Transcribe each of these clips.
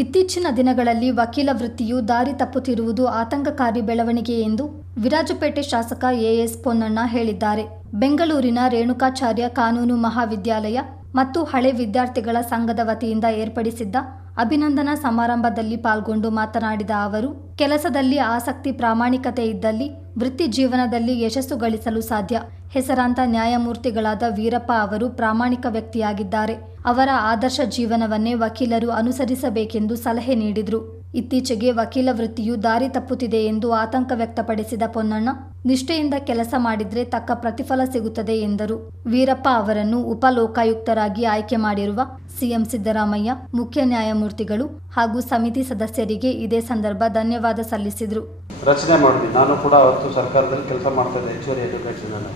ಇತ್ತೀಚಿನ ದಿನಗಳಲ್ಲಿ ವಕೀಲ ವೃತ್ತಿಯು ದಾರಿ ತಪ್ಪುತ್ತಿರುವುದು ಆತಂಕಕಾರಿ ಬೆಳವಣಿಗೆ ಎಂದು ವಿರಾಜಪೇಟೆ ಶಾಸಕ ಎಎಸ್ ಪೊನ್ನಣ್ಣ ಹೇಳಿದ್ದಾರೆ. ಬೆಂಗಳೂರಿನ ರೇಣುಕಾಚಾರ್ಯ ಕಾನೂನು ಮಹಾವಿದ್ಯಾಲಯ ಮತ್ತು ಹಳೆ ವಿದ್ಯಾರ್ಥಿಗಳ ಸಂಘದ ವತಿಯಿಂದ ಏರ್ಪಡಿಸಿದ್ದ ಅಭಿನಂದನಾ ಸಮಾರಂಭದಲ್ಲಿ ಪಾಲ್ಗೊಂಡು ಮಾತನಾಡಿದ ಅವರು, ಕೆಲಸದಲ್ಲಿ ಆಸಕ್ತಿ ಪ್ರಾಮಾಣಿಕತೆ ಇದ್ದಲ್ಲಿ ವೃತ್ತಿ ಜೀವನದಲ್ಲಿ ಯಶಸ್ಸು ಗಳಿಸಲು ಸಾಧ್ಯ. ಹೆಸರಾಂತ ನ್ಯಾಯಮೂರ್ತಿಗಳಾದ ವೀರಪ್ಪ ಅವರು ಪ್ರಾಮಾಣಿಕ ವ್ಯಕ್ತಿಯಾಗಿದ್ದಾರೆ. ಅವರ ಆದರ್ಶ ಜೀವನವನ್ನೇ ವಕೀಲರು ಅನುಸರಿಸಬೇಕೆಂದು ಸಲಹೆ ನೀಡಿದರು. ಇತ್ತೀಚೆಗೆ ವಕೀಲ ವೃತ್ತಿಯು ದಾರಿ ತಪ್ಪುತ್ತಿದೆ ಎಂದು ಆತಂಕ ವ್ಯಕ್ತಪಡಿಸಿದ ಪೊನ್ನಣ್ಣ, ನಿಷ್ಠೆಯಿಂದ ಕೆಲಸ ಮಾಡಿದ್ರೆ ತಕ್ಕ ಪ್ರತಿಫಲ ಸಿಗುತ್ತದೆ ಎಂದರು. ವೀರಪ್ಪ ಅವರನ್ನು ಉಪಲೋಕಾಯುಕ್ತರಾಗಿ ಆಯ್ಕೆ ಮಾಡಿರುವ ಸಿಎಂ ಸಿದ್ದರಾಮಯ್ಯ, ಮುಖ್ಯ ನ್ಯಾಯಮೂರ್ತಿಗಳು ಹಾಗೂ ಸಮಿತಿ ಸದಸ್ಯರಿಗೆ ಇದೇ ಸಂದರ್ಭ ಧನ್ಯವಾದ ಸಲ್ಲಿಸಿದರು. ರಚನೆ ಮಾಡಿದ್ವಿ. ನಾನು ಕೂಡ ಅವತ್ತು ಸರ್ಕಾರದಲ್ಲಿ ಕೆಲಸ ಮಾಡ್ತಾಯಿದ್ದೆ ಹೆಚ್ಚುವರಿ ಎಜುಕೇಷನಲ್ಲಿ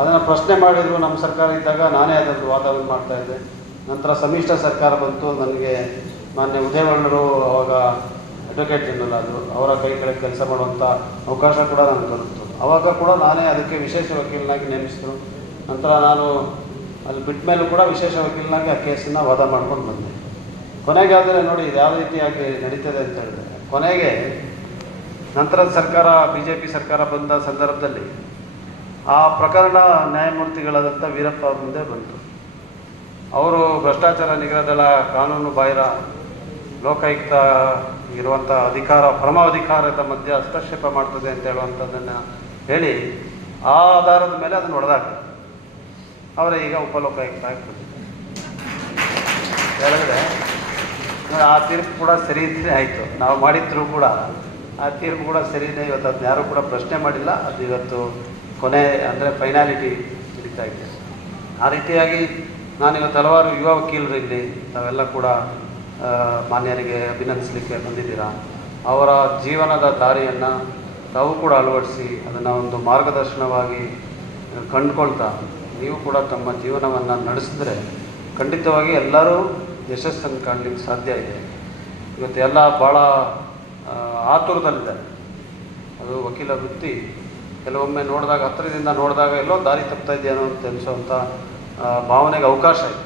ಅದನ್ನು ಪ್ರಶ್ನೆ ಮಾಡಿದ್ರು ನಮ್ಮ ಸರ್ಕಾರ ಇದ್ದಾಗ ನಾನೇ ಅದರದ್ದು ವಾದವನ್ನು ಮಾಡ್ತಾಯಿದ್ದೆ ನಂತರ ಸಮ್ಮಿಶ್ರ ಸರ್ಕಾರ ಬಂತು. ನನಗೆ ಮಾನ್ಯ ಉದಯವಣ್ಣರು ಅವಾಗ ಅಡ್ವೊಕೇಟ್ ಜನರಲ್ ಆದರು. ಅವರ ಕೈ ಕೆಳಗೆ ಕೆಲಸ ಮಾಡುವಂಥ ಅವಕಾಶ ಕೂಡ ನನಗೆ ಬರುತ್ತೆ ಆವಾಗ ಕೂಡ ನಾನೇ ಅದಕ್ಕೆ ವಿಶೇಷ ವಕೀಲನಾಗಿ ನೇಮಿಸಿದ್ರು. ನಂತರ ನಾನು ಅಲ್ಲಿ ಬಿಟ್ಟ ಮೇಲೂ ಕೂಡ ವಿಶೇಷ ವಕೀಲನಾಗಿ ಆ ಕೇಸನ್ನು ವಾದ ಮಾಡ್ಕೊಂಡು ಬಂದೆ. ಕೊನೆಗೆ ಆದರೆ ನೋಡಿ ಇದು ಯಾವ ರೀತಿಯಾಗಿ ನಡೀತದೆ ಅಂತ ಹೇಳಿದ್ರೆ, ಕೊನೆಗೆ ನಂತರದ ಸರ್ಕಾರ ಬಿ ಜೆ ಪಿ ಸರ್ಕಾರ ಬಂದ ಸಂದರ್ಭದಲ್ಲಿ ಆ ಪ್ರಕರಣ ನ್ಯಾಯಮೂರ್ತಿಗಳಾದಂಥ ವೀರಪ್ಪ ಮುಂದೆ ಬಂತು. ಅವರು ಭ್ರಷ್ಟಾಚಾರ ನಿಗ್ರಹ ದಳ ಕಾನೂನು ಬಾಹಿರ ಲೋಕಾಯುಕ್ತ ಇರುವಂಥ ಅಧಿಕಾರ ಪರಮಾಧಿಕಾರದ ಮಧ್ಯೆ ಹಸ್ತಕ್ಷೇಪ ಮಾಡ್ತದೆ ಅಂತ ಹೇಳುವಂಥದ್ದನ್ನು ಹೇಳಿ ಆ ಆಧಾರದ ಮೇಲೆ ಅದನ್ನು ಹೊಡೆದಾಗ ಅವರೇ ಈಗ ಉಪಲೋಕಾಯುಕ್ತ ಆಗ್ತದೆ ಹೇಳಿದ್ರೆ ಆ ತೀರ್ಪು ಕೂಡ ಸರಿ ಆಯಿತು. ನಾವು ಮಾಡಿದ್ರು ಕೂಡ ಆ ತೀರ್ಪು ಕೂಡ ಸರಿಯಿದೆ. ಇವತ್ತು ಅದನ್ನ ಯಾರೂ ಕೂಡ ಪ್ರಶ್ನೆ ಮಾಡಿಲ್ಲ. ಅದು ಇವತ್ತು ಕೊನೆ, ಅಂದರೆ ಫೈನಾಲಿಟಿ ಹಿಡಿತಾ ಇದೆ. ಆ ರೀತಿಯಾಗಿ ನಾನಿವತ್ತು ಹಲವಾರು ಯುವ ವಕೀಲರು ಇಲ್ಲಿ, ತಾವೆಲ್ಲ ಕೂಡ ಮಾನ್ಯರಿಗೆ ಅಭಿನಂದಿಸಲಿಕ್ಕೆ ಬಂದಿದ್ದೀರಾ? ಅವರ ಜೀವನದ ದಾರಿಯನ್ನು ತಾವು ಕೂಡ ಅಳವಡಿಸಿ ಅದನ್ನು ಒಂದು ಮಾರ್ಗದರ್ಶನವಾಗಿ ಕಂಡುಕೊಳ್ತಾ ನೀವು ಕೂಡ ತಮ್ಮ ಜೀವನವನ್ನು ನಡೆಸಿದ್ರೆ ಖಂಡಿತವಾಗಿ ಎಲ್ಲರೂ ಯಶಸ್ಸನ್ನು ಕಾಣಲಿಕ್ಕೆ ಸಾಧ್ಯ ಇದೆ. ಇವತ್ತು ಎಲ್ಲ ಭಾಳ ಆತುರದಲ್ಲಿದ್ದಾರೆ ಅದು ವಕೀಲ ವೃತ್ತಿ, ಕೆಲವೊಮ್ಮೆ ನೋಡಿದಾಗ ಹತ್ತಿರದಿಂದ ನೋಡಿದಾಗ ಎಲ್ಲೋ ದಾರಿ ತಪ್ತಾ ಇದೆಯೇನೋ ಅಂತ ಅನಿಸೋವಂಥ ಭಾವನೆಗೆ ಅವಕಾಶ ಇದೆ.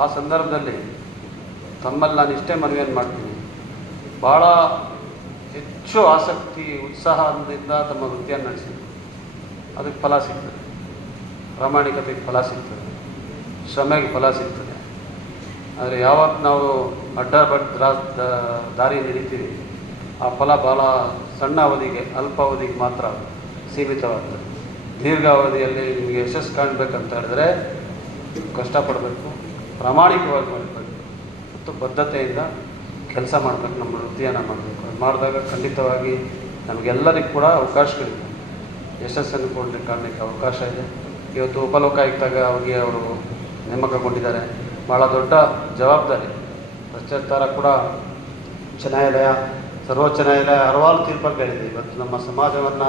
ಆ ಸಂದರ್ಭದಲ್ಲಿ ತಮ್ಮಲ್ಲಿ ನಾನು ಇಷ್ಟೇ ಮನವಿಯನ್ನು ಮಾಡ್ತೀನಿ. ಭಾಳ ಹೆಚ್ಚು ಆಸಕ್ತಿ, ಉತ್ಸಾಹದಿಂದ ತಮ್ಮ ವೃತ್ತಿಯನ್ನು ನಡೆಸಿ ಅದಕ್ಕೆ ಫಲ ಸಿಗ್ತದೆ. ಪ್ರಾಮಾಣಿಕತೆಗೆ ಫಲ ಸಿಗ್ತದೆ. ಶ್ರಮೆಗೆ ಫಲ ಸಿಗ್ತದೆ. ಆದರೆ ಯಾವಾಗ ನಾವು ಅಡ್ಡ ಬಡ್ ದಾರಿ ನಡೀತೀವಿ ಆ ಫಲ ಬಹಳ ಸಣ್ಣ ಅವಧಿಗೆ ಅಲ್ಪಾವಧಿಗೆ ಮಾತ್ರ ಸೀಮಿತವಾಗ್ತದೆ. ದೀರ್ಘಾವಧಿಯಲ್ಲಿ ನಿಮಗೆ ಯಶಸ್ಸು ಕಾಣಬೇಕಂತ ಹೇಳಿದ್ರೆ ಕಷ್ಟಪಡಬೇಕು, ಪ್ರಾಮಾಣಿಕವಾಗಿ ಮಾಡಬೇಕು ಮತ್ತು ಬದ್ಧತೆಯಿಂದ ಕೆಲಸ ಮಾಡಬೇಕು, ನಮ್ಮ ವೃತ್ತಿಯನ್ನು ಮಾಡಬೇಕು. ಅದು ಮಾಡಿದಾಗ ಖಂಡಿತವಾಗಿ ನಮಗೆಲ್ಲರಿಗೂ ಕೂಡ ಅವಕಾಶಗಳಿದೆ ಯಶಸ್ಸನ್ನು ಕೊಡಲಿಕ್ಕೆ ಕಾಣಲಿಕ್ಕೆ ಅವಕಾಶ ಇದೆ. ಇವತ್ತು ಉಪಲೋಕಾಯುಕ್ತಾಗ ಅವರಿಗೆ ಅವರು ನೇಮಕಗೊಂಡಿದ್ದಾರೆ. ಭಾಳ ದೊಡ್ಡ ಜವಾಬ್ದಾರಿ. ಭ್ರಷ್ಟಾಚಾರ ಕೂಡ ನ್ಯಾಯಾಲಯ ಸರ್ವೋಚ್ಚ ನ್ಯಾಯಾಲಯ ಹಲವಾರು ತೀರ್ಪುಗಳಿದೆ ಇವತ್ತು ನಮ್ಮ ಸಮಾಜವನ್ನು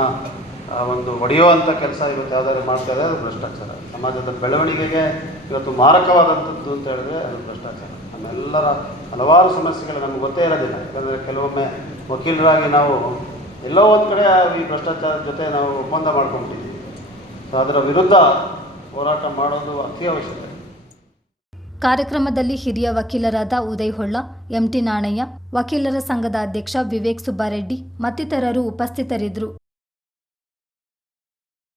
ಒಂದು ಒಡೆಯುವಂಥ ಕೆಲಸ ಇವತ್ತು ಯಾವುದಾದ್ರು ಮಾಡ್ತಾ ಇದೆ ಅದು ಭ್ರಷ್ಟಾಚಾರ. ಸಮಾಜದ ಬೆಳವಣಿಗೆಗೆ ಇವತ್ತು ಮಾರಕವಾದಂಥದ್ದು ಅಂತ ಹೇಳಿದ್ರೆ ಅದು ಭ್ರಷ್ಟಾಚಾರ. ನಮ್ಮೆಲ್ಲರ ಹಲವಾರು ಸಮಸ್ಯೆಗಳು ನಮ್ಗೆ ಗೊತ್ತೇ ಇರೋದಿಲ್ಲ. ಯಾಕಂದರೆ ಕೆಲವೊಮ್ಮೆ ವಕೀಲರಾಗಿ ನಾವು ಎಲ್ಲೋ ಒಂದು ಕಡೆ ಈ ಭ್ರಷ್ಟಾಚಾರದ ಜೊತೆ ನಾವು ಒಪ್ಪಂದ ಮಾಡ್ಕೊಂಡಿದ್ದೀವಿ ಸೊ ಅದರ ವಿರುದ್ಧ ಹೋರಾಟ ಮಾಡೋದು ಅತಿ ಅವಶ್ಯಕ ಕಾರ್ಯಕ್ರಮದಲ್ಲಿ ಹಿರಿಯ ವಕೀಲರಾದ ಉದಯ್ ಹೊಳ್ಳ ಎಂಟಿ ನಾಣಯ್ಯ ವಕೀಲರ ಸಂಘದ ಅಧ್ಯಕ್ಷ ವಿವೇಕ್ ಸುಬ್ಬಾರೆಡ್ಡಿ ಮತ್ತಿತರರು ಉಪಸ್ಥಿತರಿದ್ದರು.